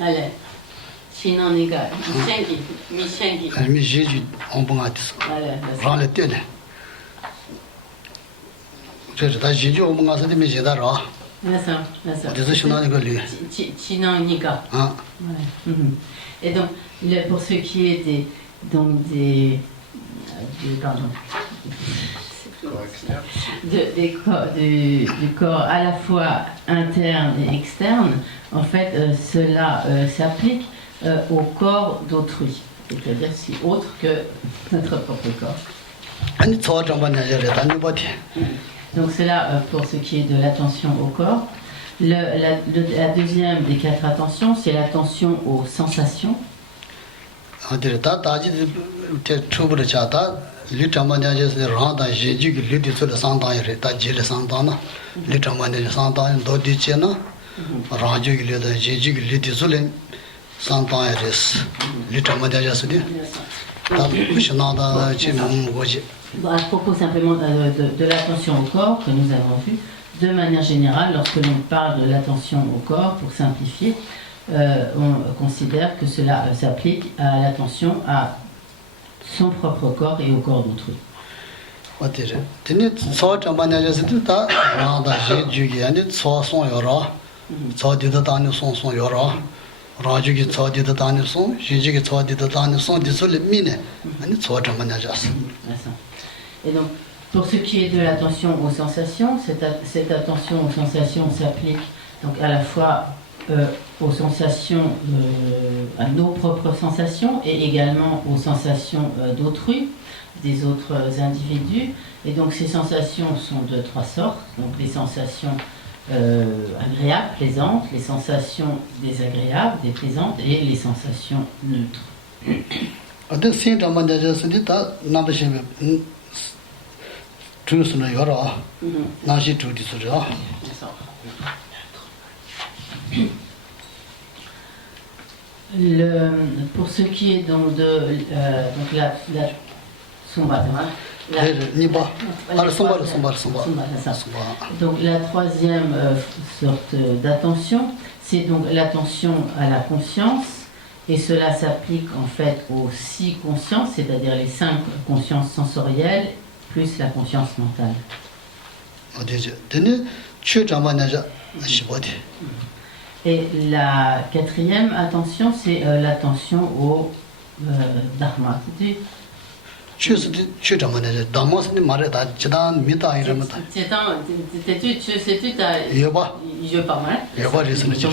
Allez. Chinaniga, Michengi. Mi Jésus en bon atis. Rang le tene. C'est ta Jésus en bon atis mi Jésus ra. D'accord. C'est Chinaniga lui. Chinaniga. Ah. Et donc, pour ce qui est des du corps à la fois interne et externe, en fait, cela s'applique au corps d'autrui, c'est-à-dire si autre que notre propre corps. Donc cela pour ce qui est de l'attention au corps. La deuxième des 4 attentions, c'est l'attention aux sensations. À propos simplement de l'attention au corps que nous avons vu, de manière générale, lorsque l'on parle de l'attention au corps, pour simplifier, on considère que cela s'applique à l'attention à son propre corps et au corps d'autrui. Et donc, pour ce qui est de l'attention aux sensations, cette attention aux sensations s'applique donc à la fois aux sensations, à nos propres sensations et également aux sensations d'autrui, des autres individus. Et donc ces sensations sont de 3 sortes, donc les sensations agréables, plaisantes, les sensations désagréables, déplaisantes et les sensations neutres. Pour ce qui est donc de donc la donc la troisième sorte d'attention, c'est donc l'attention à la conscience, et cela s'applique en fait aux 6 consciences, c'est-à-dire les 5 consciences sensorielles plus la conscience mentale. Et la 4e attention, c'est l'attention au dharma. Donc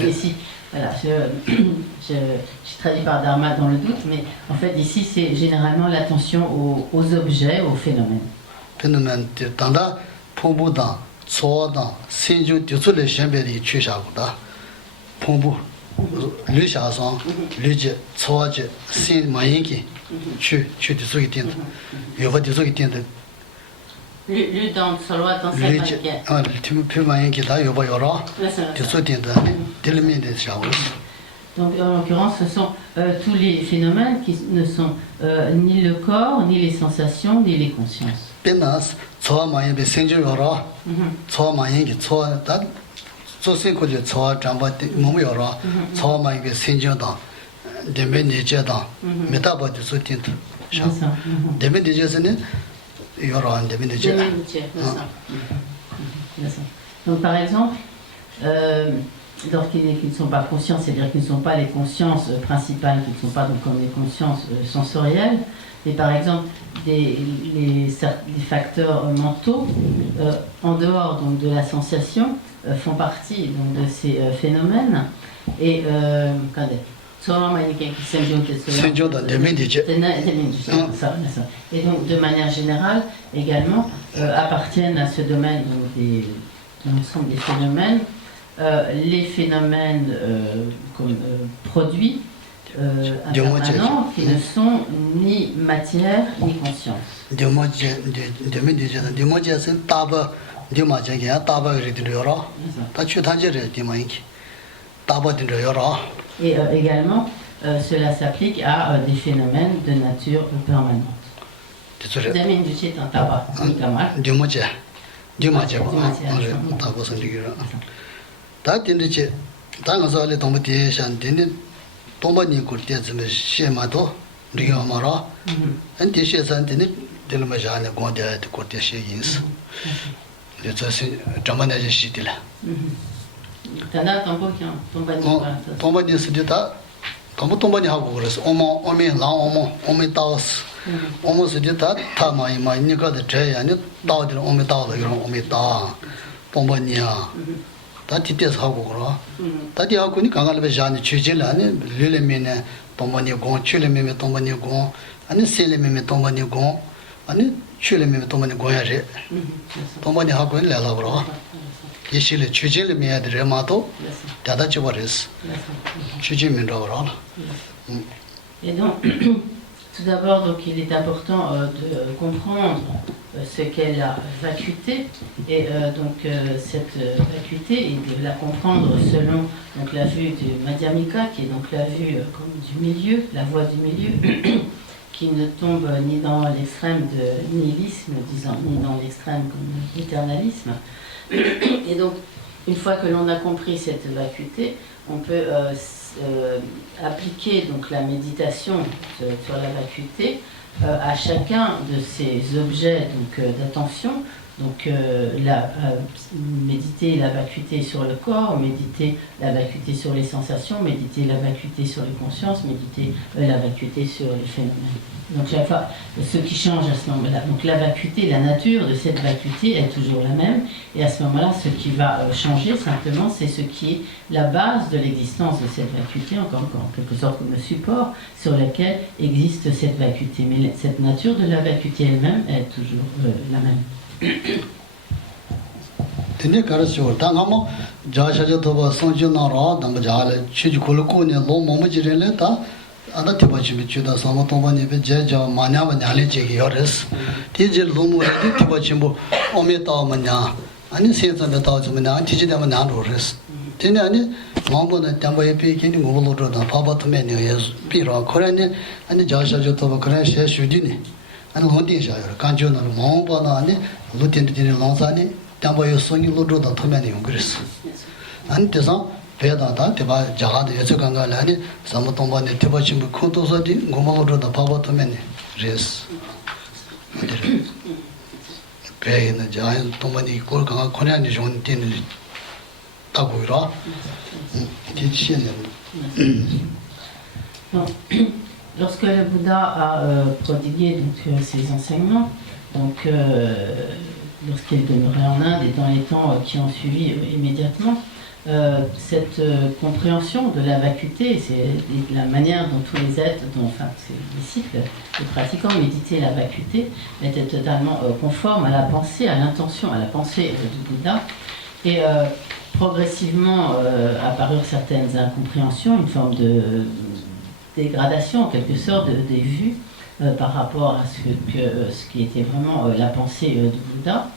ici, voilà, je traduis par dharma dans le doute, mais en fait ici c'est généralement l'attention aux objets, aux phénomènes. Phénomène tanda pombudan, tsodan, senju ditsule shemberi chushaguda. Pombu, lu shasan, luje, tsoje, sen mayinki, chu disuki tinda. Yoba disuki tinda. Lu dans solwa dans cette matière. Ah, pu mayinki da yoba yora, disuki tinda, dilimi de shagus. Donc en l'occurrence, ce sont tous les phénomènes qui ne sont ni le corps, ni les sensations, ni les consciences. Penas, tsoa mayinki senju yora, tsoa mayinki, tsoa da. Sosi ko je tsoa jamba momu yora, tsoa mayinki senju da, deme neje da, metaba de so tinta. Deme neje sene yora, deme neje. Donc par exemple, lorsqu'ils ne sont pas conscients, c'est-à-dire qu'ils ne sont pas les consciences principales, qui ne sont pas donc comme les consciences sensorielles, mais par exemple les facteurs mentaux, en dehors donc, de la sensation, font partie donc, de ces phénomènes. Et et donc de manière générale également appartiennent à ce domaine donc, l'ensemble des phénomènes, les phénomènes comme produits impermanents qui ne sont ni matière ni conscience. Et également, cela s'applique à des phénomènes de nature permanente. 동반이 굴때쯤에 시마도 리가 말아 안디 시선들이 들마자네 고대 고대 시인스 그래서 저만에 시들라 단다 동반이 쓰다 동반이 하고 그래서 오메 따스 오모 쓰다 타마이 마니가데 제야니 다들 오메 따다 이런 오메 따 동반이야 다 뒤에서 하고 그러 다디 하고니 강가르베 잔이 취질라니 릴레미네 동반이 공 취레미메 동반이 공 아니 셀레미메 동반이 공 아니 취레미메 동반이 공야지 동반이 하고 내가 그러 예실에 취질을 미야들 마도 다다 줘버렸어 취질면도 그러 Et donc, tout d'abord, donc, il est important de comprendre ce qu'est la vacuité et cette vacuité et de la comprendre selon donc, la vue du Madhyamika, qui est donc la vue comme du milieu, la voie du milieu, qui ne tombe ni dans l'extrême de nihilisme, disons, ni dans l'extrême comme l'éternalisme. Et donc, une fois que l'on a compris cette vacuité, on peut appliquer donc la méditation sur la vacuité à chacun de ces objets d'attention. Donc méditer la vacuité sur le corps, méditer la vacuité sur les sensations, méditer la vacuité sur les consciences, méditer la vacuité sur les phénomènes. Donc chaque fois, ce qui change à ce moment-là, donc la vacuité, la nature de cette vacuité est toujours la même, et à ce moment-là, ce qui va changer simplement, c'est ce qui est la base de l'existence de cette vacuité, encore en quelque sorte comme le support sur lequel existe cette vacuité. Mais cette nature de la vacuité elle-même est toujours la même. 근데 가르쳐 당하면 자샤저 더 성진나라 담 자래 취지 콜코네 로 몸지래래 다 아다 티바치미 주다 사모 동반이 제저 마냐마 냐레 제기 요레스 티제 로무에 티바치모 오메타마냐 아니 세자데 다오즈마냐 티지데마 나로레스 티네 아니 마음보다 담바에 피기니 고로로다 파바토메니 예스 피로 코레니 아니 자샤저 더 그래 셰슈디니 아니 혼디샤요 간조나로 마음보다 아니 루틴디니 랑사니 담바에 손이 로로다 토메니 그랬어 안 돼서 배다다 대바 자가도 여저 간가라니 사모동반에 대바침부 콘도서디 고마로다 파바토메니 레스 배에는 자연 동반이 골강아 코냐니 좋은 때는 따고이라 Lorsque le Bouddha a prodigué donc, ses enseignements, donc lorsqu'il demeurait en Inde et dans les temps qui ont suivi immédiatement, cette compréhension de la vacuité, c'est la manière dont tous les êtres, enfin ses disciples, les pratiquants méditaient la vacuité, était totalement conforme à la pensée, à l'intention, à la pensée du Bouddha. Et progressivement apparurent certaines incompréhensions, une forme de dégradation en quelque sorte des vues par rapport à ce qui était vraiment la pensée du Bouddha.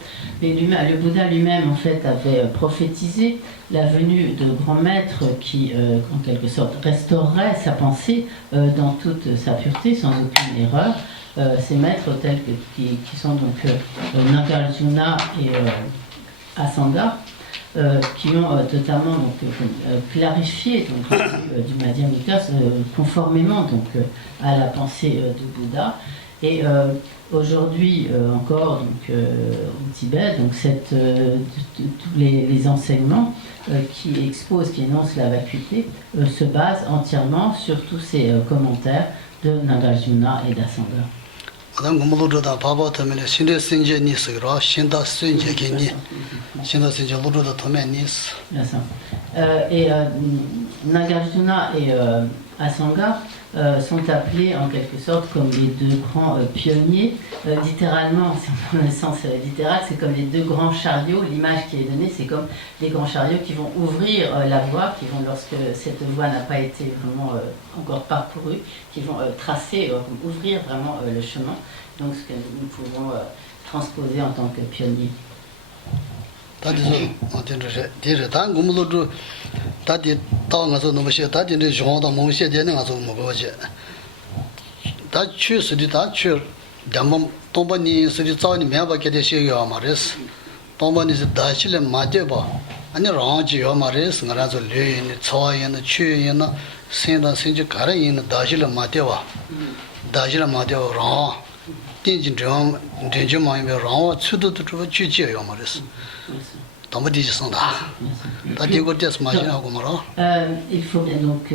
Mais le Bouddha lui-même en fait avait prophétisé la venue de grands maîtres qui en quelque sorte restaureraient sa pensée dans toute sa pureté, sans aucune erreur. Ces maîtres tels qui sont donc Nagarjuna et Asanga, qui ont totalement donc, clarifié donc, du Madhyamika conformément donc, à la pensée du Bouddha. Et aujourd'hui encore donc, au Tibet, donc, tous les enseignements qui exposent, qui énoncent la vacuité, se basent entièrement sur tous ces commentaires de Nagarjuna et d'Asanga. 고물로다 바바토메네 신데 신제 니스그라 신다 신제 게니 신다 신제 로로다 토메 니스 et Nagarjuna et Asanga sont appelés en quelque sorte comme les deux grands pionniers. Littéralement, si on prend le sens littéral, c'est comme les deux grands chariots. L'image qui est donnée, c'est comme des grands chariots qui vont ouvrir la voie, qui vont, lorsque cette voie n'a pas été vraiment encore parcourue, qui vont tracer, ouvrir vraiment le chemin. Donc ce que nous pouvons transposer en tant que pionniers. 아니 랑지 요 말이스 나라서 뢰인 초인 추인 Senda Sinja Kara in Dajila Matewa, Dajila Mateo Ra, Dinjin Drum, Dinjuma, Ra, Sudu to Chuchi Yomaris. Tomadi Sanda. Tadigo Des Magina Gomara. Il faut bien donc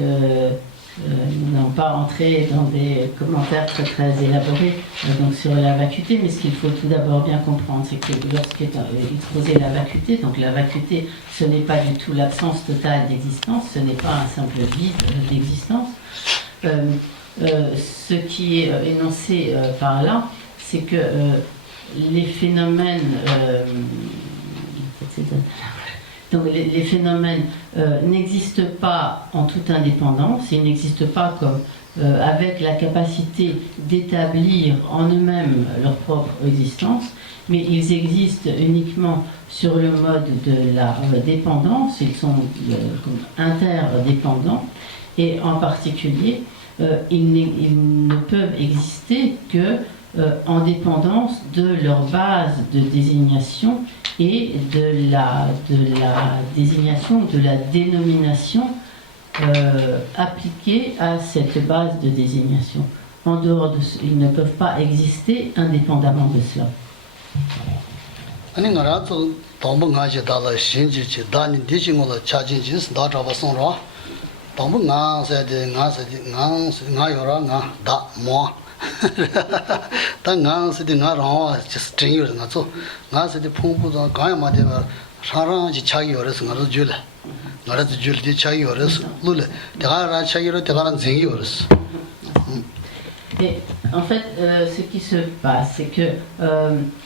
n'ont pas entrer dans des commentaires très élaborés donc sur la vacuité, mais ce qu'il faut tout d'abord bien comprendre, c'est que lorsqu'il est exposé la vacuité, donc la vacuité, ce n'est pas du tout l'absence totale d'existence, ce n'est pas un simple vide d'existence. Ce qui est énoncé par là, c'est que les phénomènes donc les phénomènes n'existent pas en toute indépendance, ils n'existent pas comme avec la capacité d'établir en eux-mêmes leur propre existence, mais ils existent uniquement sur le mode de la dépendance, ils sont interdépendants, et en particulier, ils ne peuvent exister que en dépendance de leur base de désignation et de la désignation, de la dénomination appliquée à cette base de désignation. En dehors de ce, ils ne peuvent pas exister indépendamment de cela. Et en fait, ce qui se passe, c'est que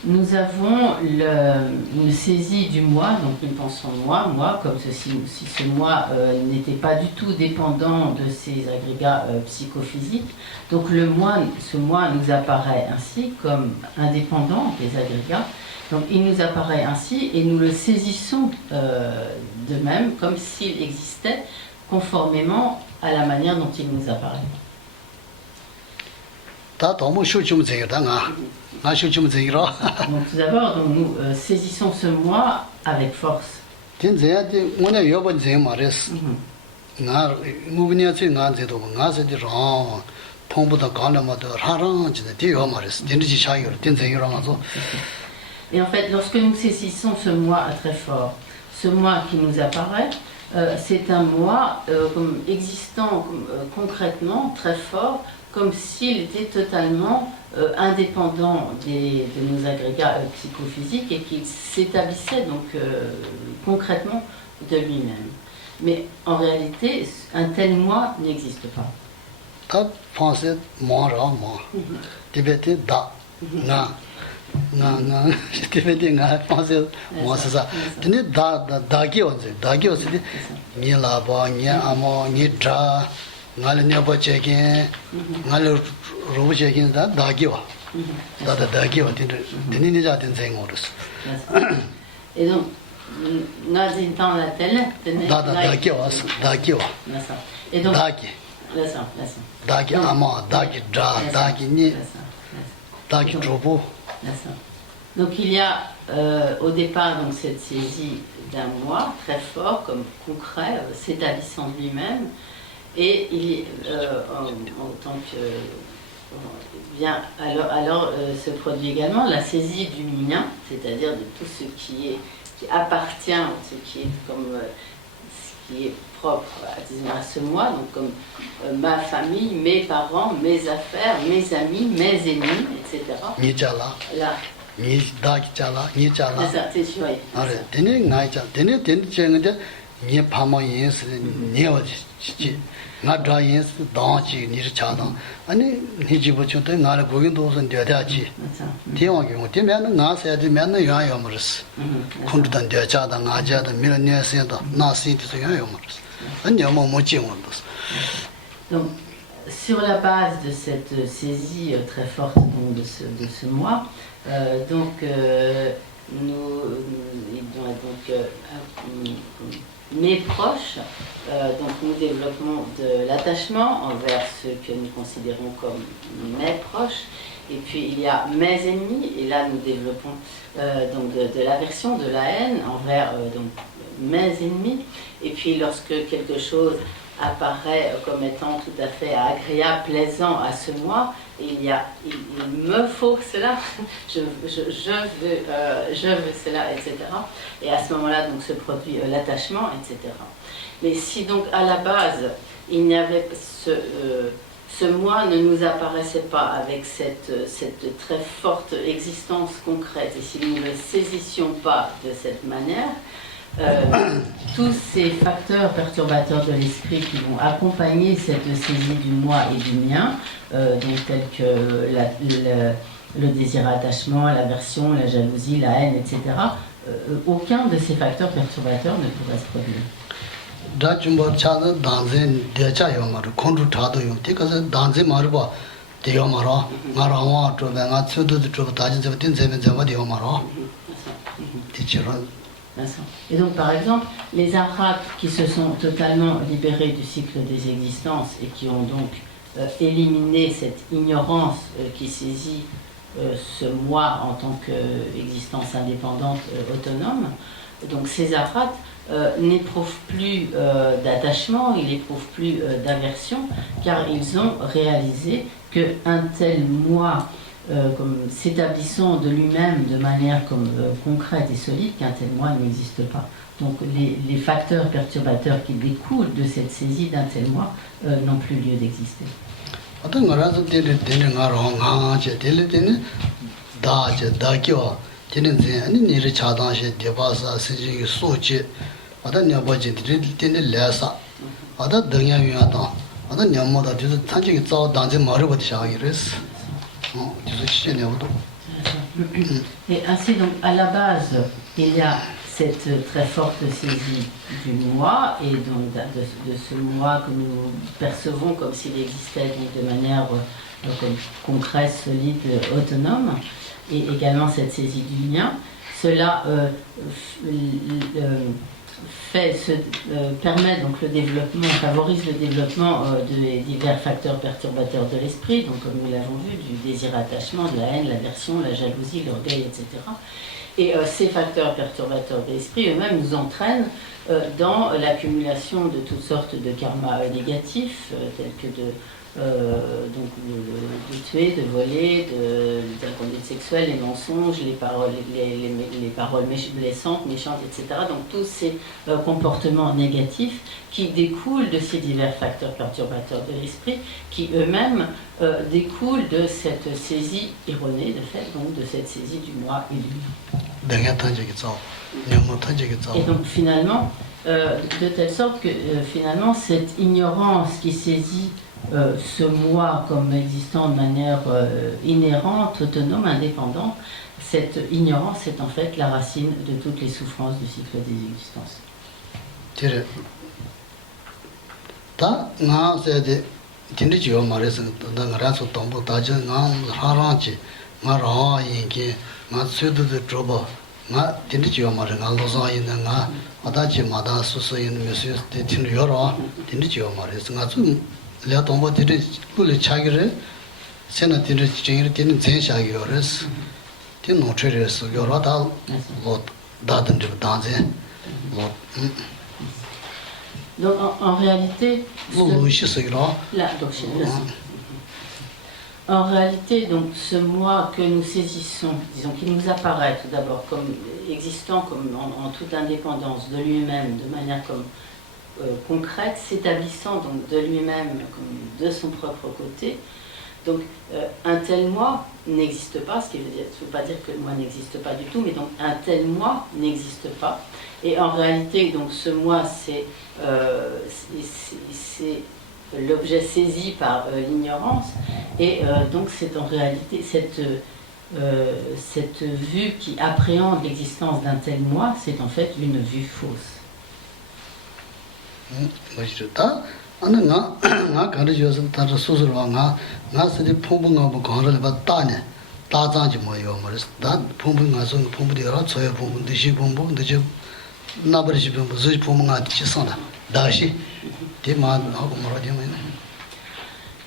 nous avons une saisie du moi, donc nous pensons moi, comme si ce moi n'était pas du tout dépendant de ces agrégats psychophysiques. Donc ce moi nous apparaît ainsi comme indépendant des agrégats. Donc il nous apparaît ainsi et nous le saisissons de même comme s'il existait conformément à la manière dont il nous apparaît. Donc tout d'abord, nous saisissons ce moi avec force. Et en fait, lorsque nous saisissons ce moi très fort, ce moi qui nous apparaît, c'est un moi existant concrètement très fort, comme s'il était totalement indépendant de nos agrégats psychophysiques et qu'il s'établissait donc concrètement de lui-même. Mais en réalité, un tel moi n'existe pas. Et donc, dans la télé, et donc, donc il y a au départ donc, cette saisie d'un moi très fort, comme concret, s'établissant de lui-même, et il, en tant que bien, alors se produit également la saisie du mien, c'est-à-dire de tout ce qui appartient, ce qui est comme ce qui est propre à ce moi, donc comme ma famille, mes parents, mes affaires, mes amis, mes ennemis, etc. Là. Donc, sur la base de cette saisie très forte donc, de ce moi, mes proches, donc nous développons de l'attachement envers ceux que nous considérons comme mes proches, et puis il y a mes ennemis, et là nous développons donc de l'aversion, de la haine envers donc mes ennemis, et puis lorsque quelque chose apparaît comme étant tout à fait agréable, plaisant à ce moi, il me faut cela, je veux cela, etc. Et à ce moment-là, donc, se produit l'attachement, etc. Mais si donc à la base, il n'y avait ce moi ne nous apparaissait pas avec cette très forte existence concrète, et si nous ne le saisissions pas de cette manière, tous ces facteurs perturbateurs de l'esprit qui vont accompagner cette saisie du moi et du mien, donc tels que le désir d'attachement, l'aversion, la jalousie, la haine, etc., aucun de ces facteurs perturbateurs ne pourrait se produire. Et donc, par exemple, les arhats qui se sont totalement libérés du cycle des existences et qui ont donc éliminé cette ignorance qui saisit ce moi en tant qu'existence indépendante, autonome, donc ces arhats n'éprouvent plus d'attachement, ils n'éprouvent plus d'aversion, car ils ont réalisé qu'un tel moi, comme s'établissant de lui-même de manière concrète et solide, qu'un tel moi n'existe pas. Donc les facteurs perturbateurs qui découlent de cette saisie d'un tel moi n'ont plus lieu d'exister. Et ainsi, donc, à la base, il y a cette très forte saisie du moi, et donc de ce moi que nous percevons comme s'il existait donc, de manière concrète, solide, autonome, et également cette saisie du mien. Cela permet donc le développement, favorise le développement de divers facteurs perturbateurs de l'esprit, donc comme nous l'avons vu, du désir-attachement, de la haine, l'aversion, la jalousie, l'orgueil, etc. Et ces facteurs perturbateurs de l'esprit eux-mêmes nous entraînent dans l'accumulation de toutes sortes de karmas négatifs, tels que de tuer, de voler, de la conduite sexuelle, les mensonges, les paroles blessantes, méchantes, etc. Donc tous ces comportements négatifs qui découlent de ces divers facteurs perturbateurs de l'esprit, qui eux-mêmes découlent de cette saisie erronée, de fait, donc de cette saisie du moi et du mien. Et donc finalement, de telle sorte que finalement cette ignorance qui saisit ce moi comme existant de manière inhérente, autonome, indépendante, cette ignorance est en fait la racine de toutes les souffrances du cycle des existences. Le tombo dire kule chagire sena dire chingire tin zen shagiyores tin no chere so yorata lot daden de danze lot. Donc en réalité en réalité, donc, ce moi que nous saisissons, disons, qui nous apparaît tout d'abord comme existant comme en toute indépendance de lui-même, de manière comme concrète, s'établissant donc de lui-même comme de son propre côté. Donc un tel moi n'existe pas, ce qui veut dire, il ne faut pas dire que le moi n'existe pas du tout, mais donc un tel moi n'existe pas. Et en réalité, donc ce moi, c'est l'objet saisi par l'ignorance, et donc c'est en réalité cette vue qui appréhende l'existence d'un tel moi, c'est en fait une vue fausse.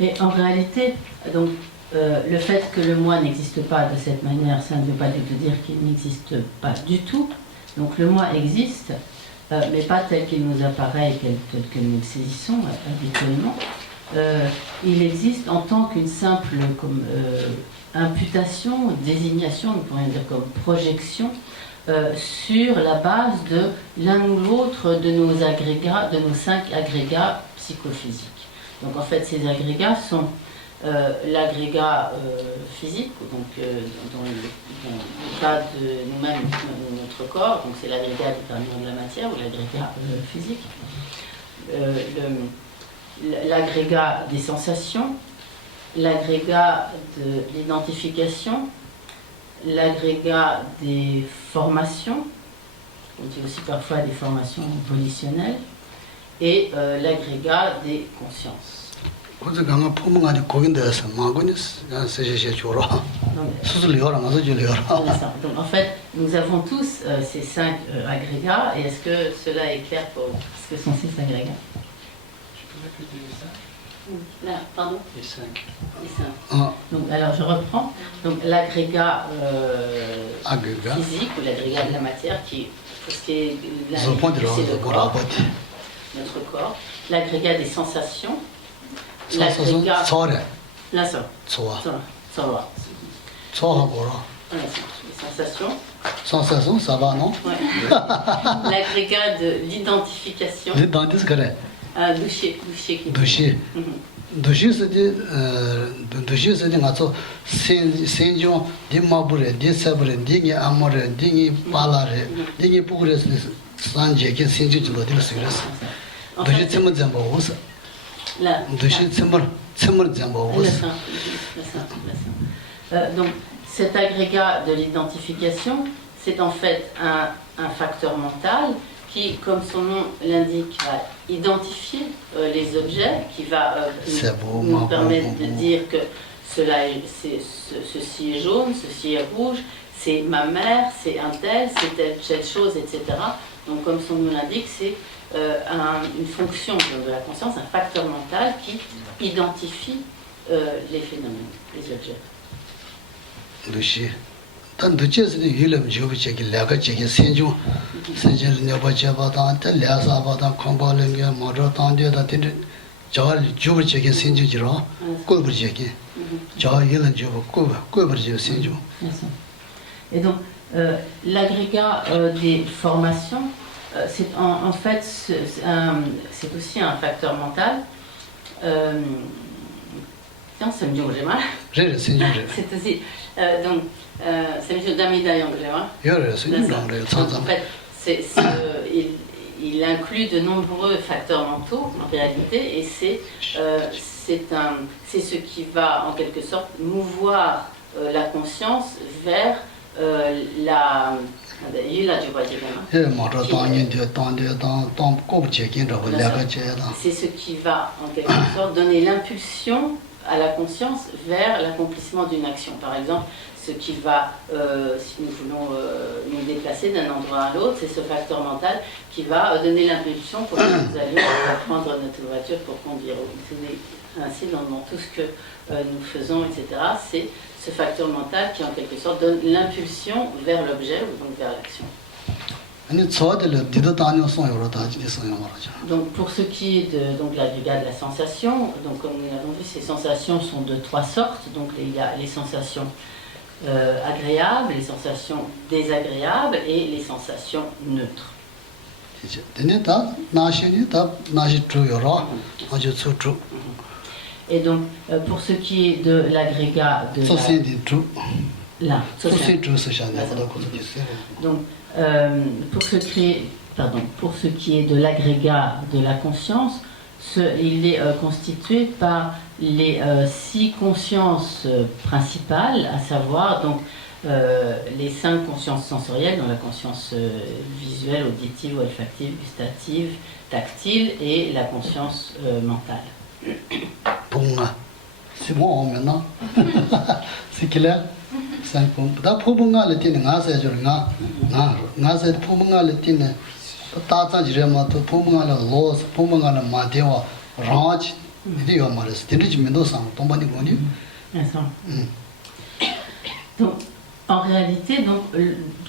Et en réalité, donc, le fait que le moi n'existe pas de cette manière, ça ne veut pas dire qu'il n'existe pas du tout. Donc le moi existe, mais pas tel qu'il nous apparaît et tel que nous le saisissons habituellement. Il existe en tant qu'une simple imputation, désignation, on pourrait dire comme projection, sur la base de l'un ou l'autre de nos agrégats, de nos 5 agrégats psychophysiques. Donc en fait, ces agrégats sont l'agrégat physique, donc dans le cas de nous-mêmes, notre corps, donc c'est l'agrégat déterminant de la matière ou l'agrégat physique, l'agrégat des sensations, l'agrégat de l'identification, l'agrégat des formations, on dit aussi parfois des formations positionnelles, et l'agrégat des consciences. Donc, en fait, nous avons tous ces 5 agrégats, et est-ce que cela est clair pour vous? Ce que sont ces agrégats? Je peux répéter les 5? Là, pardon? Les 5. Les 5. Donc, alors je reprends. Donc l'agrégat physique ou l'agrégat de la matière, qui est le corps, notre corps. L'agrégat des sensations. L'agrégat... Les sensations. Sensation, ça va, non? Ouais. L'agrégat de l'identification. Douché. Douché, c'est des nations, Saint-Jean, des Mabouré, des Sabré, des Amoré, des Palaré, des Bourré, Sanjé, qui est Saint-Jean, de Suisse. Douché, c'est mon Zambo. Douché, c'est mon Zambo. Donc, cet agrégat de l'identification, c'est en fait un facteur mental qui, comme son nom l'indique, va identifier les objets, qui va nous permettre de dire que ceci est jaune, ceci est rouge, c'est ma mère, c'est un tel, c'est telle chose, etc. Donc, comme son nom l'indique, c'est une fonction de la conscience, un facteur mental qui identifie les phénomènes, les objets. Douché. Tant de choses de Yulam Jovic, Laga Cheki, Saint-Jean, Saint-Jean, Nabachavadan, Telasa, Vadan, Kombalinga, Moratandia, that in Jal Jovic, Saint-Jean, Koberjeki, Jal Yulam Jova, Koberje, Saint-Jean. Et donc, l'agrégat des formations, c'est en fait, c'est aussi un facteur mental. Tiens, ça me dit où j'ai mal. C'est aussi. Donc, c'est M. Damida Yanglewa. En fait, il inclut de nombreux facteurs mentaux en réalité, et c'est ce qui va en quelque sorte mouvoir la conscience vers c'est ce qui va en quelque sorte donner l'impulsion à la conscience vers l'accomplissement d'une action. Par exemple, ce qui va, si nous voulons nous déplacer d'un endroit à l'autre, c'est ce facteur mental qui va donner l'impulsion pour que nous allions prendre notre voiture pour conduire. Ainsi, dans tout ce que nous faisons, etc., c'est ce facteur mental qui, en quelque sorte, donne l'impulsion vers l'objet ou donc vers l'action. Donc, pour ce qui est de l'agrégat de la sensation, donc, comme nous l'avons vu, ces sensations sont de 3 sortes. Donc, il y a les sensations agréables, les sensations désagréables et les sensations neutres. Et donc, pour ce qui est de l'agrégat de la... Donc, pour ce qui est de l'agrégat de la conscience, il est constitué par les 6 consciences principales, à savoir donc, les 5 consciences sensorielles, dont la conscience visuelle, auditive, olfactive, gustative, tactile, et la conscience mentale. C'est bon maintenant. C'est clair. Donc, en réalité, donc,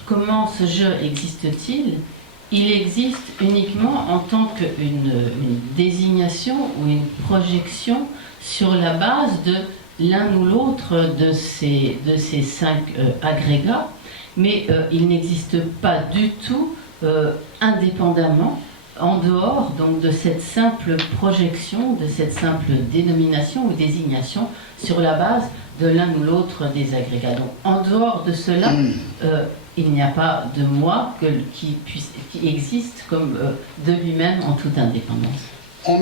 comment ce jeu existe-t-il? il existe uniquement en tant qu'une désignation ou une projection sur la base de l'un ou l'autre de ces 5 agrégats, mais il n'existe pas du tout indépendamment, en dehors donc de cette simple projection, de cette simple dénomination ou désignation sur la base de l'un ou l'autre des agrégats. Donc en dehors de cela, il n'y a pas de moi qui existe comme de lui-même en toute indépendance. Donc,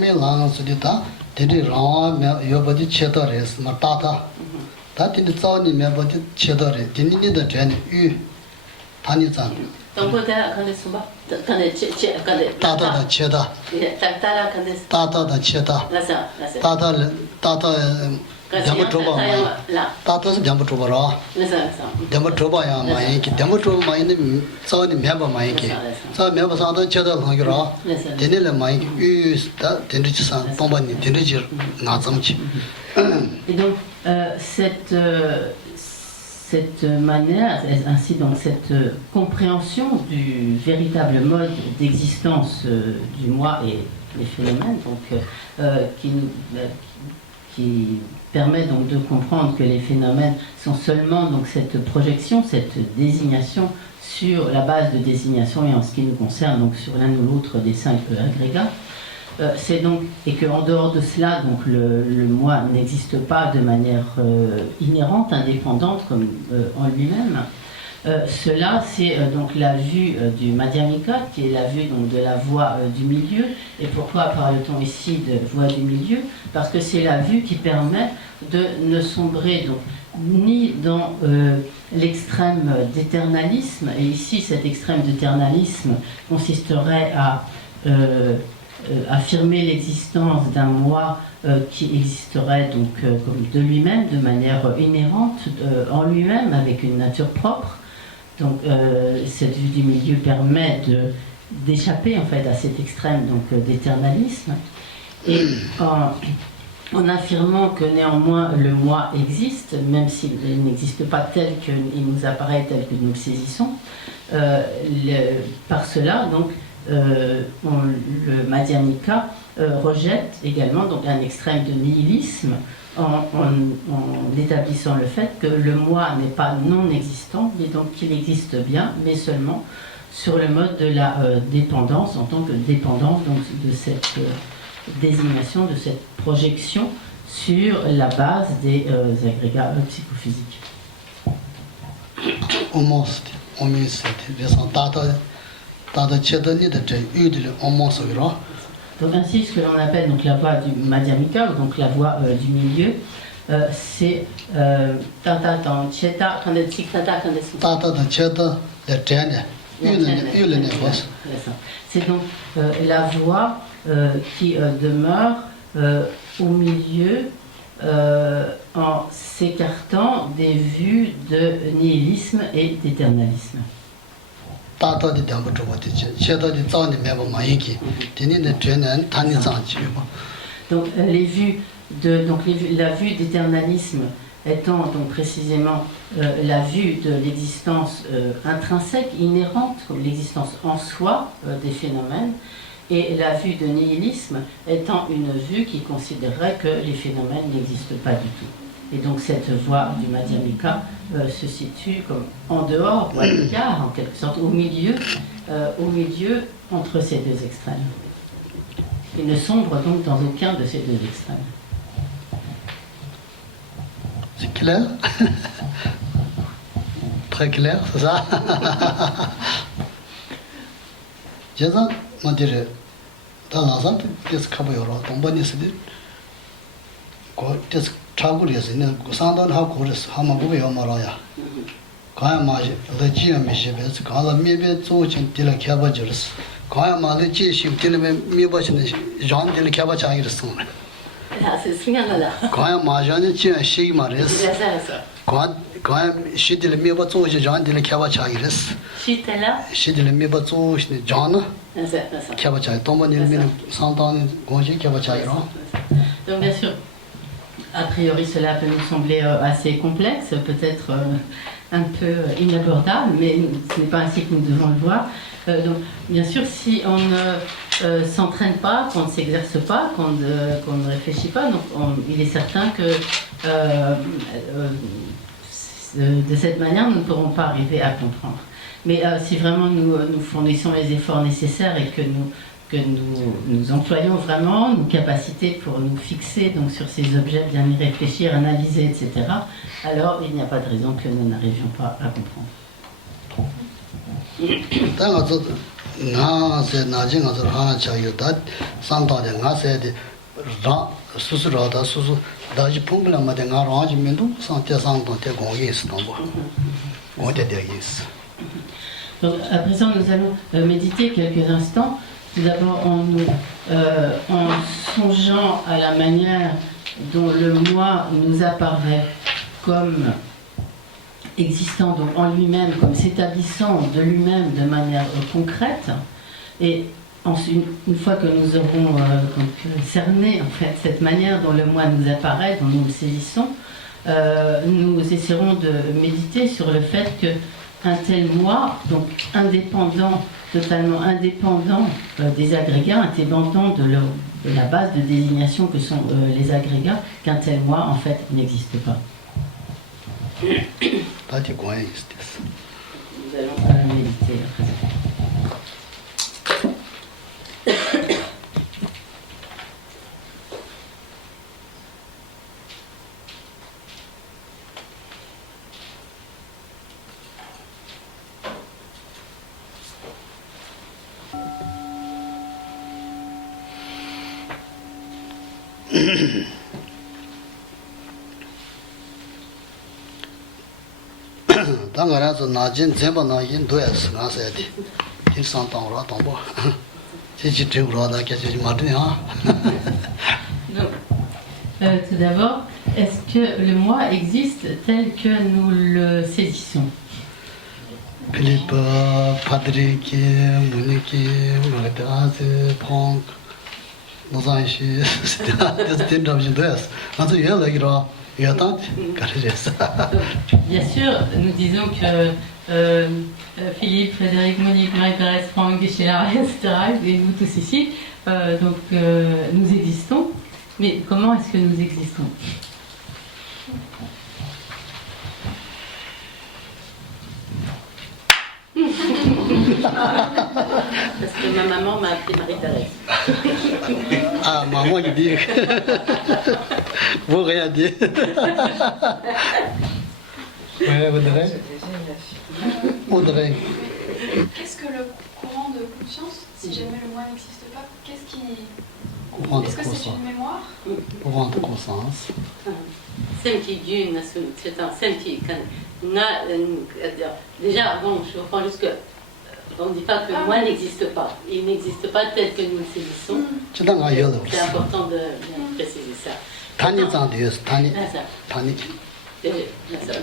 et donc, cette manière, ainsi donc cette compréhension du véritable mode d'existence du moi et des phénomènes, donc, qui permet donc de comprendre que les phénomènes sont seulement donc cette projection, cette désignation sur la base de désignation et en ce qui nous concerne donc sur l'un ou l'autre des 5 agrégats. C'est donc, et qu'en dehors de cela, donc le moi n'existe pas de manière inhérente, indépendante comme en lui-même. Cela, c'est donc la vue du Madhyamika, qui est la vue donc de la voie du milieu. Et pourquoi parle-t-on ici de voie du milieu? Parce que c'est la vue qui permet de ne sombrer donc ni dans l'extrême d'éternalisme, et ici cet extrême d'éternalisme consisterait à affirmer l'existence d'un moi qui existerait donc comme de lui-même, de manière inhérente en lui-même, avec une nature propre. Donc cette vue du milieu permet d'échapper en fait à cet extrême donc d'éternalisme, et en affirmant que néanmoins le moi existe, même s'il n'existe pas tel qu'il nous apparaît, tel que nous le saisissons, par cela donc le Madhyamika rejette également donc un extrême de nihilisme en établissant le fait que le moi n'est pas non existant, mais donc qu'il existe bien, mais seulement sur le mode de la dépendance, en tant que dépendance donc, de cette désignation, de cette projection sur la base des agrégats psychophysiques. Donc ainsi, ce que l'on appelle donc la voie du Madhyamika, ou donc la voie du milieu, c'est tata dans cheta quand est tata quand est tata dans cheta c'est donc la voie qui demeure au milieu en s'écartant des vues de nihilisme et d'éternalisme. Donc les vues la vue d'éternalisme étant donc précisément la vue de l'existence intrinsèque, inhérente, comme l'existence en soi des phénomènes, et la vue de nihilisme étant une vue qui considérerait que les phénomènes n'existent pas du tout. Et donc cette voie du Madhyamika se situe comme en dehors, ou à l'écart, en quelque sorte, au milieu entre ces deux extrêmes. Il ne sombre donc dans aucun de ces deux extrêmes. C'est clair? Très clair, c'est ça? Je on dirait, dans l'ensemble, qu'est-ce qu'on peut avoir? On va essayer de 차구리에서 있는 상단 하고 그래서 하면 그게 말아야 가야 마지 레지야 미시베스 가라 미베 조진 딜라 캬바저스 가야 마레 제시 딜메 미바시는 장 딜라 캬바차이르스 야 스승하나다 가야 마자는 제 시기 말레스 가야 시딜 미바 조지 장 딜라 캬바차이르스 시텔라 시딜 미바 조시 장나 캬바차이 동반일 미는 상단 고지 캬바차이로. Donc bien sûr, a priori cela peut nous sembler assez complexe, peut-être un peu inabordable, mais ce n'est pas ainsi que nous devons le voir. Donc, bien sûr, si on ne s'entraîne pas, qu'on ne s'exerce pas, qu'on ne réfléchit pas, donc il est certain que de cette manière, nous ne pourrons pas arriver à comprendre. Mais si vraiment nous fournissons les efforts nécessaires et que nous employons vraiment nos capacités pour nous fixer donc, sur ces objets, bien y réfléchir, analyser, etc., alors il n'y a pas de raison que nous n'arrivions pas à comprendre. Donc, à présent, nous allons méditer quelques instants. Tout d'abord en songeant à la manière dont le moi nous apparaît comme existant donc en lui-même, comme s'établissant de lui-même de manière concrète. Et ensuite, une fois que nous aurons cerné en fait, cette manière dont le moi nous apparaît, dont nous le saisissons, nous essaierons de méditer sur le fait qu'un tel moi, donc indépendant, totalement indépendant des agrégats, indépendant de la base de désignation que sont les agrégats, qu'un tel moi en fait n'existe pas. Nous allons méditer à présent. Tout d'abord, est-ce que le moi existe tel que nous le saisissons? Philippe, Patrick, Monique, Magdase, Franck, nos anges, c'était une option de S. Bien sûr, nous disons que Philippe, Frédéric, Monique, Marie-Thérèse, Franck, Guichelard, etc., et nous tous ici, nous existons. Mais comment est-ce que nous existons? Parce que ma maman m'a appelée Marie-Thérèse. Ah, maman qui dit. Vous rien dit. Ouais, Audrey. Qu'est-ce que le courant de conscience, si jamais le moi n'existe pas, qu'est-ce qui... Est-ce que c'est une mémoire? Courant de conscience. Déjà, bon, je reprends juste que on ne dit pas que le moi n'existe pas. Il n'existe pas tel que nous le saisissons. C'est important de bien préciser ça.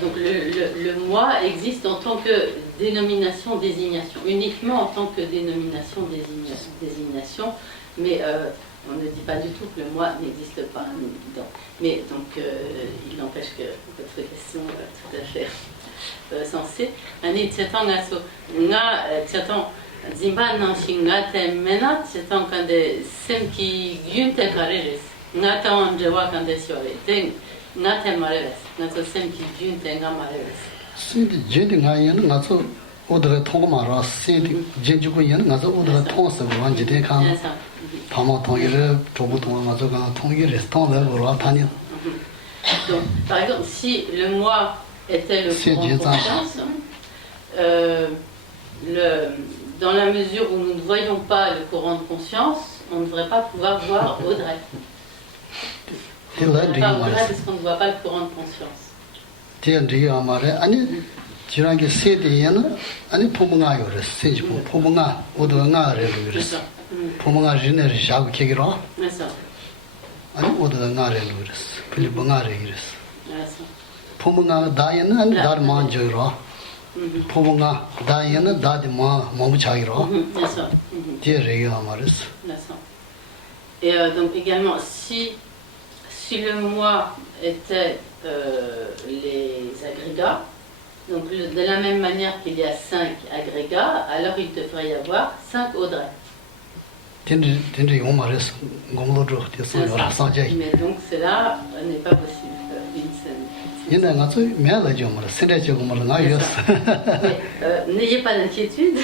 Donc le moi existe en tant que dénomination, désignation, uniquement en tant que dénomination, désignation, mais on ne dit pas du tout que le moi n'existe pas. Mais donc, il n'empêche que votre question est tout à fait sensée. Ani tsetan ngaso nga tsetan zimba nanshi nga te mena tsetan kande sem ki gyunte kareres nga ta onjewa kande siore te nga te mareres nga so sem ki gyunte nga mareres. Sindi jendi nga yen nga so odre thong ma ra sindi jenju ko yen nga so odre thong se wan jide kan pama thong ire chobu thong nga so kan thong ire thong le ro ta ni. Donc par exemple si le moi était le courant de conscience, dans la mesure où nous ne voyons pas le courant de conscience, on ne devrait pas pouvoir voir Audrey. On ne devrait pas Audrey parce qu'on ne voit pas le courant de conscience. 포문가 다이는 다만 줘라. 포문가 다이는 다디마 몸 차기로. 디에리가 말했어. Et donc également si le moi était les agrégats, Donc de la même manière qu'il y a 5 agrégats, alors il devrait y avoir 5 Audrey. Mais donc cela n'est pas possible d'une seule. N'ayez pas d'inquiétude.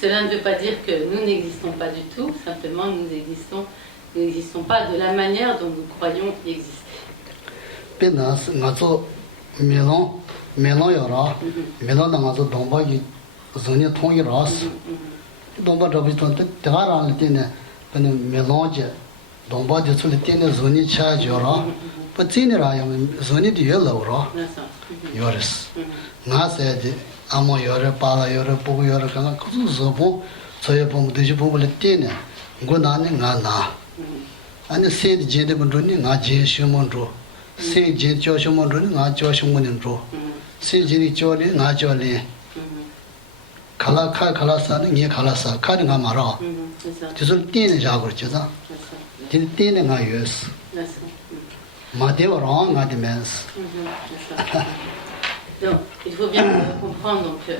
Cela ne veut pas dire que nous n'existons pas du tout, simplement nous n'existons pas de la manière dont nous croyons exister. Donc, il faut bien comprendre donc, que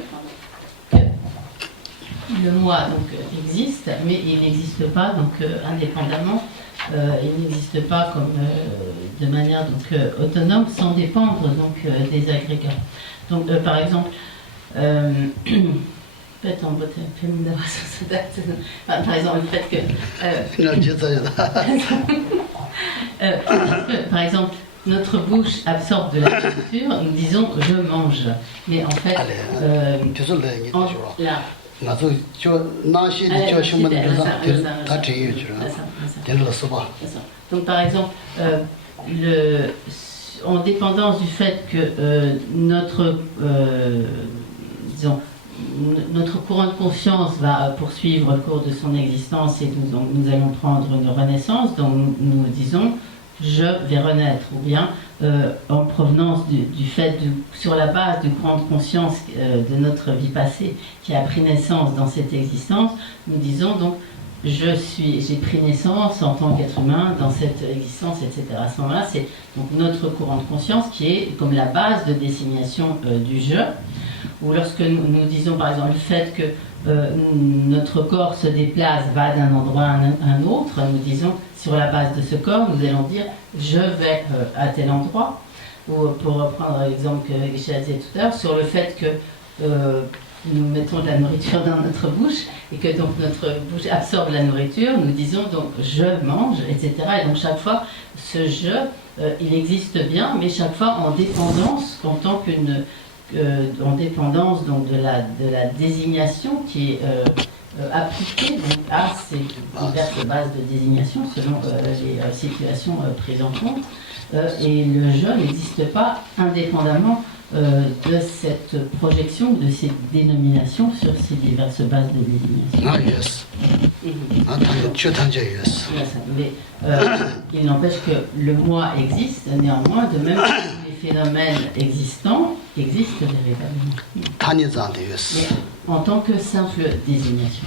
le moi donc, existe, mais il n'existe pas donc, indépendamment, il n'existe pas comme, de manière donc, autonome sans dépendre donc, des agrégats. Donc, par exemple, peut-être en beauté féminine par exemple, le fait que. Par exemple, notre bouche absorbe de la nourriture, nous disons je mange. Mais en fait. Donc par exemple, en dépendance du fait que notre courant de conscience va poursuivre le cours de son existence et nous allons prendre une renaissance, donc nous disons je vais renaître, ou bien en provenance du fait, sur la base du courant de conscience de notre vie passée qui a pris naissance dans cette existence, nous disons donc j'ai pris naissance en tant qu'être humain dans cette existence, etc. À ce moment-là, c'est donc notre courant de conscience qui est comme la base de désignation du je. Ou lorsque nous disons par exemple le fait que notre corps se déplace, va d'un endroit à un autre, nous disons sur la base de ce corps, nous allons dire je vais à tel endroit. Ou pour reprendre l'exemple que Geshe disait tout à l'heure, sur le fait que nous mettons de la nourriture dans notre bouche et que donc notre bouche absorbe la nourriture, nous disons donc je mange, etc. Et donc chaque fois, ce je, il existe bien, mais chaque fois en dépendance, en tant qu'une en dépendance donc, de la désignation qui est appliquée donc, à ces diverses bases de désignation selon les situations prises en compte. Et le je n'existe pas indépendamment de cette projection, de ces dénominations sur ces diverses bases de désignation. Mais il n'empêche que le moi existe néanmoins, de même que les phénomènes existants existent véritablement. Mais en tant que simple désignation.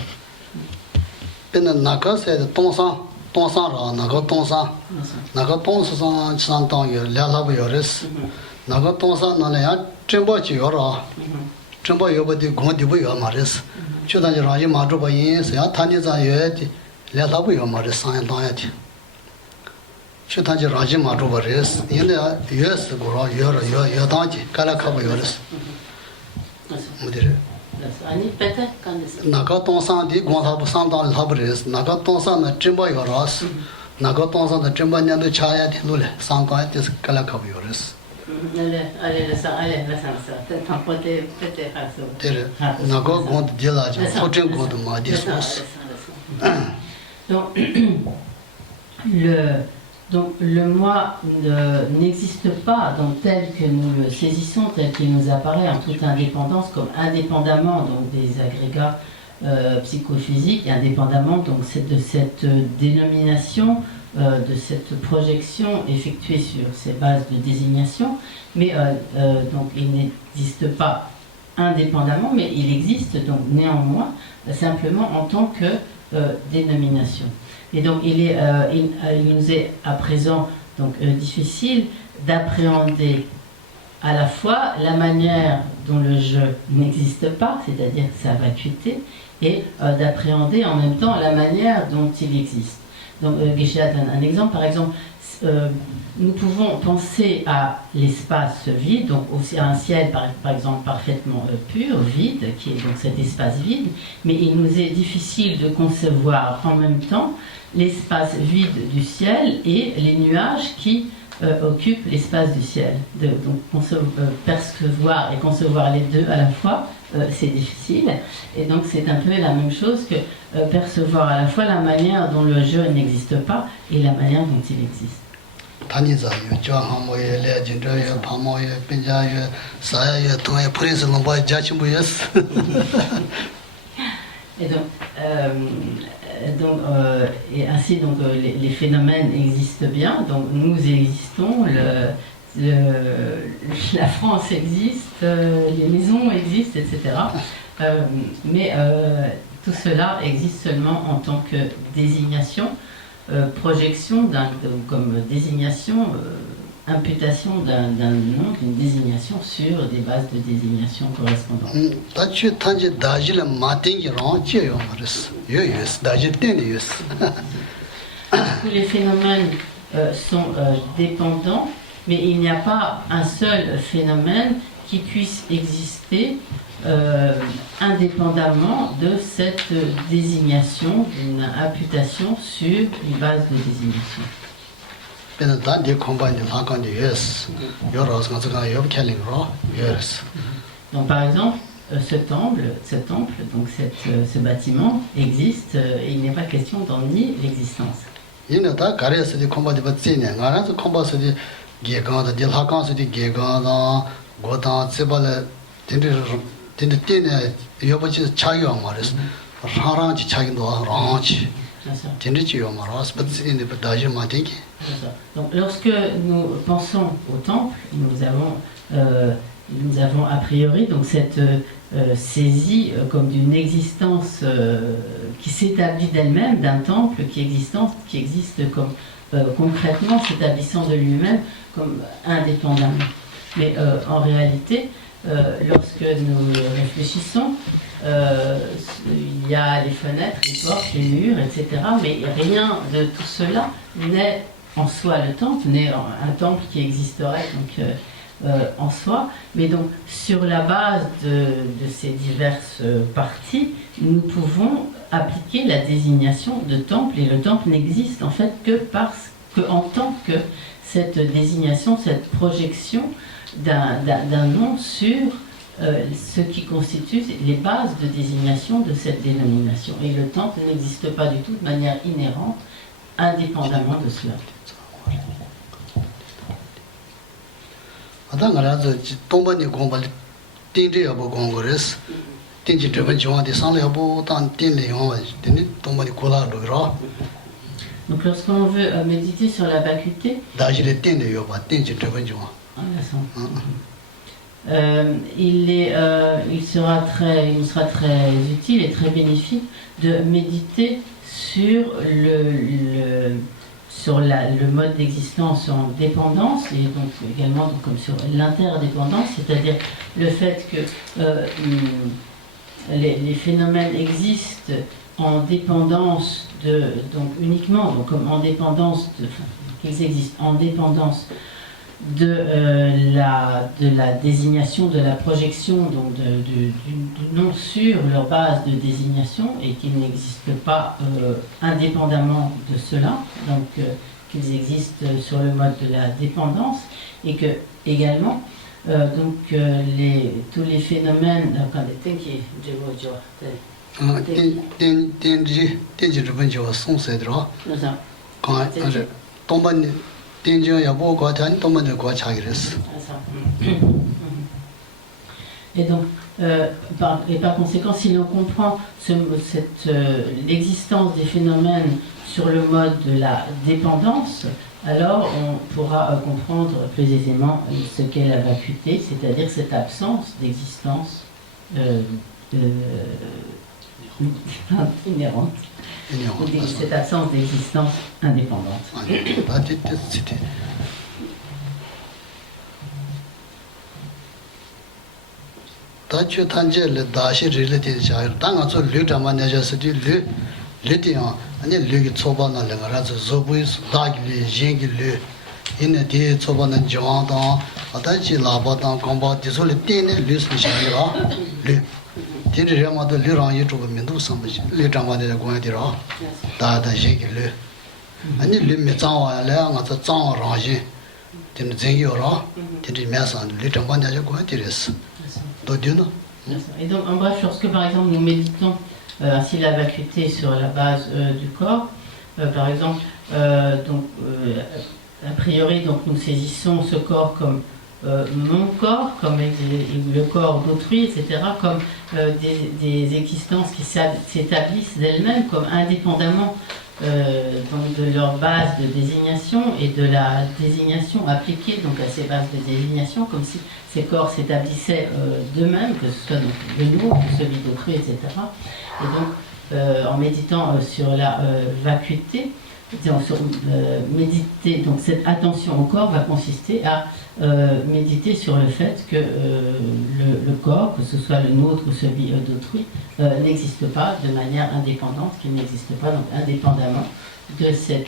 Donc le moi n'existe pas donc, tel que nous le saisissons, tel qu'il nous apparaît en toute indépendance, comme indépendamment donc, des agrégats psychophysiques, indépendamment donc, de cette dénomination, de cette projection effectuée sur ces bases de désignation, mais donc il n'existe pas indépendamment, mais il existe donc néanmoins simplement en tant que dénomination. Et donc il nous est à présent donc, difficile d'appréhender à la fois la manière dont le jeu n'existe pas, c'est-à-dire sa vacuité, et d'appréhender en même temps la manière dont il existe. Donc, Geshe donne un exemple, par exemple, nous pouvons penser à l'espace vide, donc aussi à un ciel par exemple parfaitement pur, vide, qui est donc cet espace vide, mais il nous est difficile de concevoir en même temps l'espace vide du ciel et les nuages qui occupent l'espace du ciel. Donc percevoir et concevoir les deux à la fois, c'est difficile, et donc c'est un peu la même chose que percevoir à la fois la manière dont le jeu n'existe pas et la manière dont il existe. 단위자 요조하모에 레진저에 파모에 빈자에 사야에 통에 프린스 넘바 자친부였어. Et et ainsi donc les phénomènes existent bien, donc nous existons, la France existe, les maisons existent, etc. Mais tout cela existe seulement en tant que désignation. Projection comme désignation, imputation d'un nom, d'une désignation sur des bases de désignation correspondantes. Tous les phénomènes sont dépendants, mais il n'y a pas un seul phénomène qui puisse exister indépendamment de cette désignation, d'une imputation sur une base de désignation. Donc par exemple, ce temple, donc ce bâtiment existe et il n'est pas question d'en nier l'existence. Donc lorsque nous pensons au temple, nous avons a priori donc cette saisie comme d'une existence qui s'établit d'elle-même, d'un temple qui existe comme concrètement s'établissant de lui-même comme indépendamment. Mais en réalité, lorsque nous réfléchissons, il y a les fenêtres, les portes, les murs, etc. Mais rien de tout cela n'est en soi le temple, n'est un temple qui existerait donc, en soi. Mais donc, sur la base de ces diverses parties, nous pouvons appliquer la désignation de temple. Et le temple n'existe en fait en tant que cette désignation, cette projection d'un nom sur ce qui constitue les bases de désignation de cette dénomination. Et le temple n'existe pas du tout de manière inhérente, indépendamment de cela. Donc lorsqu'on veut méditer sur la vacuité, il nous sera très utile et très bénéfique de méditer sur le mode d'existence en dépendance et donc également donc, comme sur l'interdépendance, c'est-à-dire le fait que les phénomènes existent en dépendance donc uniquement donc comme en dépendance qu'ils existent en dépendance de la désignation, de la projection donc du nom sur leur base de désignation et qu'ils n'existent pas indépendamment de cela, donc qu'ils existent sur le mode de la dépendance et que également tous les phénomènes et donc, par conséquent, si l'on comprend l'existence des phénomènes sur le mode de la dépendance, alors on pourra comprendre plus aisément ce qu'est la vacuité, c'est-à-dire cette absence d'existence inhérente. Cette absence d'existence indépendante. 다주 탄제를 다시 릴레티 자요 당아서 류자만 내자스디 류리티야 아니 류기 초반을 가라서 조부이스 다기리 징기리 이네 뒤에 초반은 정하다 아다지 라바다 공바 디솔리 띠네 류스 샤이라 류 디리마도 류랑이 조금 민도 섬지 류자만에 고야디라 다다 징기리 아니 류미 장와래 가서 장랑지 되는 쟁여라 되는 매산 류자만에 고야디레스 Et donc, en bref, lorsque par exemple nous méditons ainsi la vacuité sur la base du corps, par exemple, a priori, donc, nous saisissons ce corps comme mon corps, comme le corps d'autrui, etc., comme des existences qui s'établissent d'elles-mêmes, comme indépendamment donc de leur base de désignation et de la désignation appliquée donc à ces bases de désignation, comme si ces corps s'établissaient d'eux-mêmes, que ce soit donc le nôtre, celui d'autrui, etc. Et donc, en méditant sur la vacuité, méditer, donc cette attention au corps va consister à méditer sur le fait que le corps, que ce soit le nôtre ou celui d'autrui, n'existe pas de manière indépendante, qu'il n'existe pas donc indépendamment de ces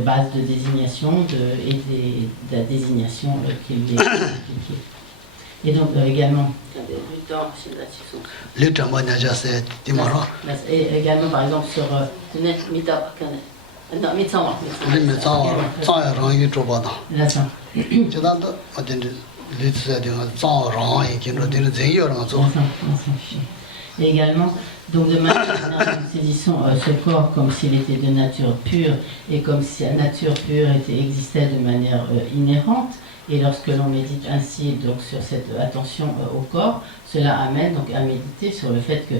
bases de désignation et de la désignation qu'il est appliquée. Et donc également, et également par exemple sur et également, donc de manière générale, nous saisissons ce corps comme s'il était de nature pure et comme si la nature pure existait de manière inhérente. Et lorsque l'on médite ainsi donc sur cette attention au corps, cela amène donc à méditer sur le fait que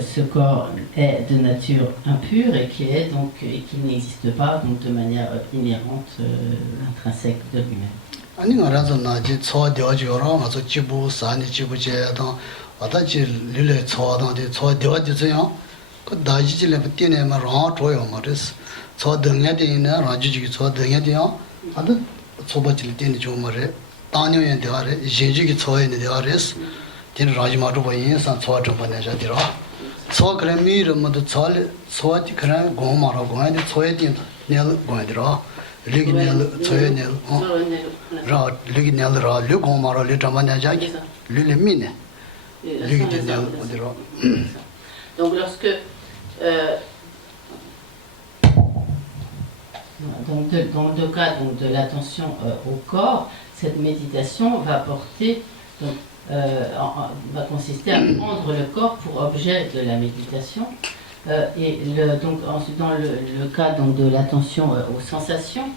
ce corps est de nature impure et qu'il n'existe pas donc de manière inhérente, intrinsèque de lui-même. Donc lorsque dans le cas donc, de l'attention au corps, cette méditation va porter, donc, va consister à prendre le corps pour objet de la méditation. Donc ensuite dans le cas donc, de l'attention aux sensations,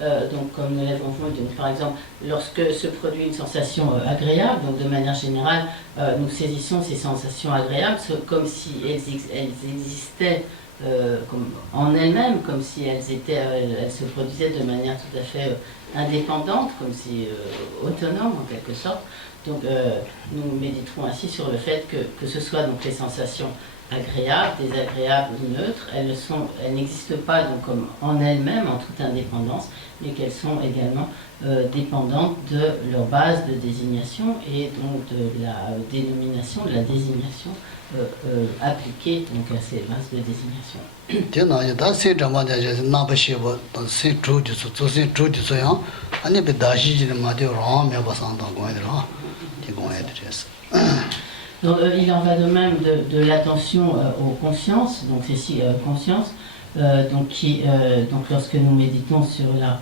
donc comme nous l'avons vu, donc, par exemple, lorsque se produit une sensation agréable, donc de manière générale, nous saisissons ces sensations agréables comme si elles existaient comme en elles-mêmes, comme si elles se produisaient de manière tout à fait indépendante, comme si autonome en quelque sorte. Donc nous méditerons ainsi sur le fait que ce soit donc les sensations agréables, désagréables ou neutres, elles n'existent pas donc comme en elles-mêmes, en toute indépendance, mais qu'elles sont également dépendantes de leur base de désignation et donc de la dénomination, de la désignation appliquée donc à ces bases de désignation. Donc, il en va de même de l'attention aux consciences, donc c'est ici conscience, donc lorsque nous méditons sur la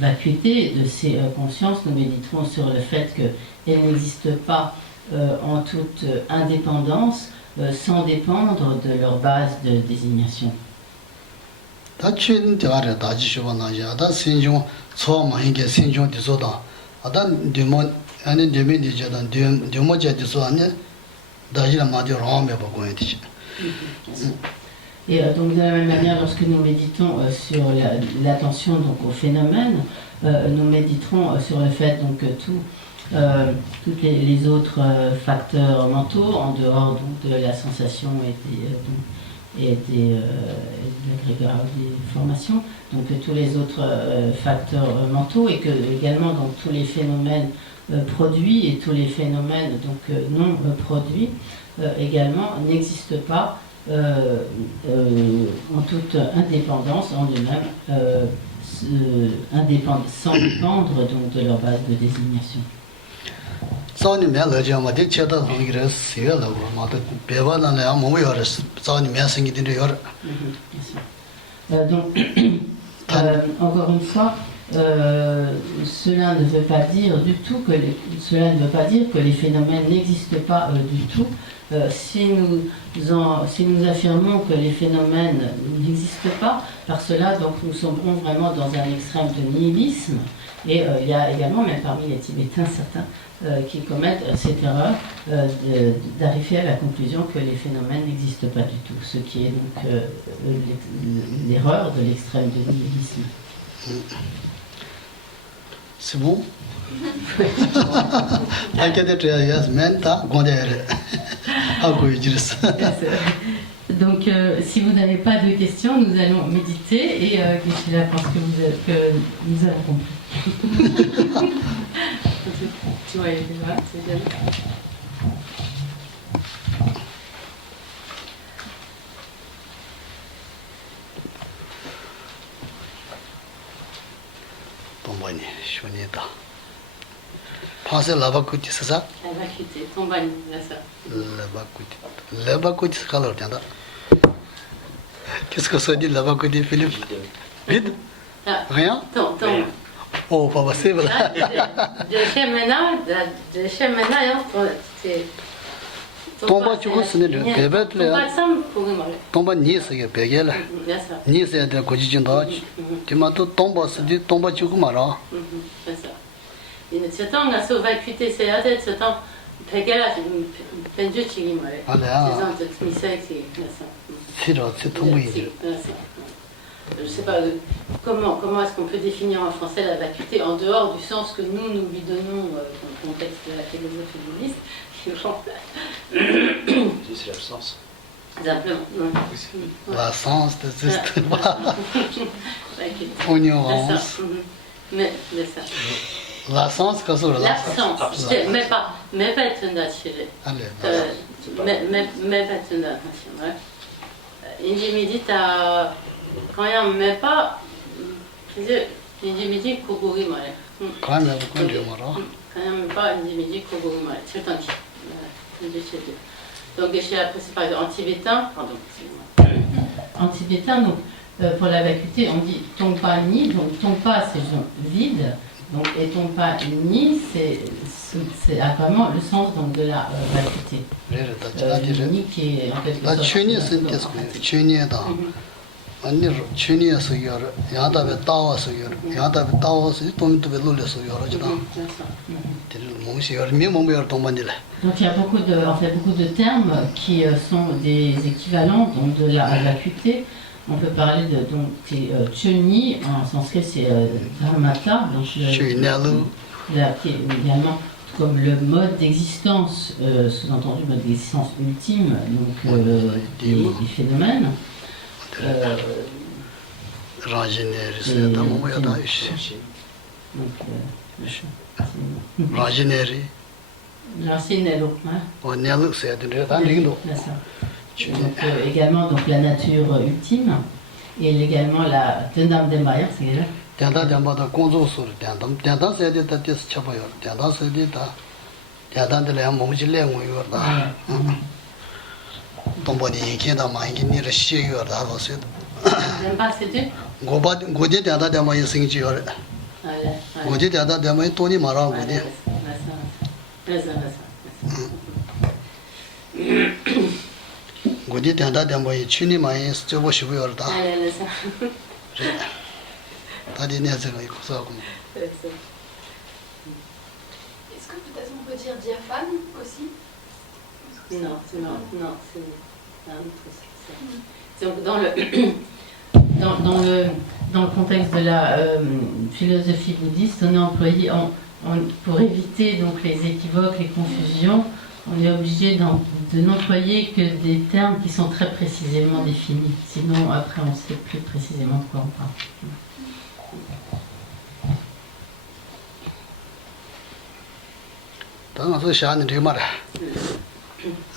vacuité de ces consciences, nous méditerons sur le fait qu'elles n'existent pas en toute indépendance, sans dépendre de leur base de désignation. Et donc de la même manière, lorsque nous méditons sur l'attention donc au phénomène, nous méditerons sur le fait donc que tous les autres facteurs mentaux, en dehors donc, de la sensation et de l'agrégat des formations, donc tous les autres facteurs mentaux, et que également donc tous les phénomènes produits et tous les phénomènes donc, non produits également n'existent pas en toute indépendance en eux-mêmes, sans dépendre donc, de leur base de désignation. Donc, encore une fois, cela ne veut pas dire du tout que les phénomènes n'existent pas du tout. Si nous affirmons que les phénomènes n'existent pas, par cela donc nous sombrons vraiment dans un extrême de nihilisme. Et il y a également, même parmi les Tibétains, certains qui commettent cette erreur d'arriver à la conclusion que les phénomènes n'existent pas du tout, ce qui est donc l'erreur de l'extrême de nihilisme. C'est bon? Donc, si vous n'avez pas de questions, nous allons méditer et Geshe-la pense que nous avons compris. Tu vois, c'est bien. Tombani, Shunita. Pensez Lavakuti, c'est ça? Lavakuti, Tombani, c'est ça. Lavakuti, c'est alors, tiens. Qu'est-ce que ça dit Lavakuti, Philippe? Vide? Rien? Oh, papa, c'est vrai. Tomba chuku sene de bebet le tomba ni se ge pege la ni se de ko ji jin da ti ma to tomba se di tomba chuku mara ce temps la vacuité c'est à tête ce temps pege la penju chigi mare c'est tomba yi je ne sais pas comment est-ce qu'on peut définir en français la vacuité en dehors du sens que nous lui donnons dans le contexte de la philosophie bouddhiste. C'est l'absence. Simplement, non. L'absence n'existe pas. Ignorance. Mais ça. L'absence, qu'est-ce que c'est? L'absence. Mais pas naturel. Mais pas naturel. Inji médita quand il met pas. Inji médita kogori mare. Quand il met pas quand il met pas inji médita kogori mare. C'est un petit. Donc après c'est par exemple en tibétain, en tibétain donc pour la vacuité on dit tompa ni, donc tompa c'est vide, donc et tompa ni c'est vraiment le sens donc de la vacuité. Ni qui est en quelque sorte. La chuni c'est qu'est-ce que chuni da. Ani chuni so yor, yada be tawa so yor, yada be tawa so tom to be lule so yor jida. Donc il y a beaucoup de termes qui sont des équivalents donc de la vacuité. On peut parler de chuni en sanskrit c'est dharmata, donc qui est également comme le mode d'existence, sous-entendu mode d'existence ultime donc des phénomènes. Ragineri. L'arcinello. C'est donc, également donc, la nature ultime et également la Tendam Dembaya, c'est là. Tendam Dembaya, Konzo Sur, Tendam c'est de Tatis Chapayor, Tendam c'est de Tendam de la Momjile Moyor. Tomboni qui est dans ma guinée, le chien, c'est Godi Tendam Dembaya Singir. Godi Tendam Dembaya Tony Mara Godi. Godi Tendam Dembaya Chuni Mai, Stobo Shibuyor. Est-ce que peut-être on peut dire diaphane aussi? Non, c'est un autre. Dans le contexte de la philosophie bouddhiste, on est employé pour éviter donc les équivoques, les confusions, on est obligé de n'employer que des termes qui sont très précisément définis. Sinon, après, on ne sait plus précisément de quoi on parle. 다 저 샤는 되게 말아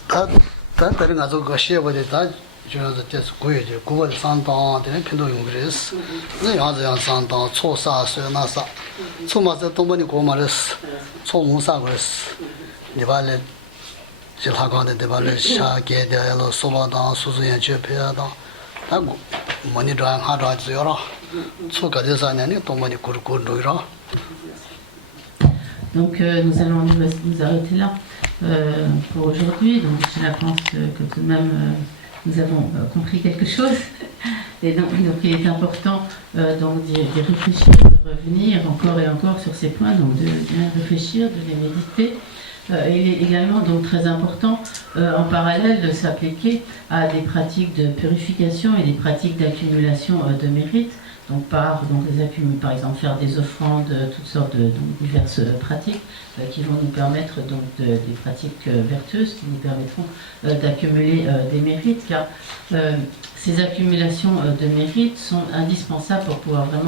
다 다른 가서 그 시에버데 다 저도 됐어 고여져 그거 상당 되는 편도 용그랬어 네 야자 상당 초사서 나사 초마서 동번이 고말했어 초무사 그랬어 네발레 지하관데 네발레 샤게 되어로 소바다 수수연 접해야다 다 머니 드랑 하라지요라 초가대사냐니 동번이 고르고르라. Donc nous allons nous arrêter là pour aujourd'hui. Donc je pense que tout de même nous avons compris quelque chose. Et donc il est important donc d'y réfléchir, de revenir encore et encore sur ces points, donc de bien réfléchir, de les méditer. Il est également donc très important en parallèle de s'appliquer à des pratiques de purification et des pratiques d'accumulation de mérite. Donc par exemple faire des offrandes, toutes sortes de diverses pratiques qui vont nous permettre donc des pratiques vertueuses qui nous permettront d'accumuler des mérites, car ces accumulations de mérites sont indispensables pour pouvoir vraiment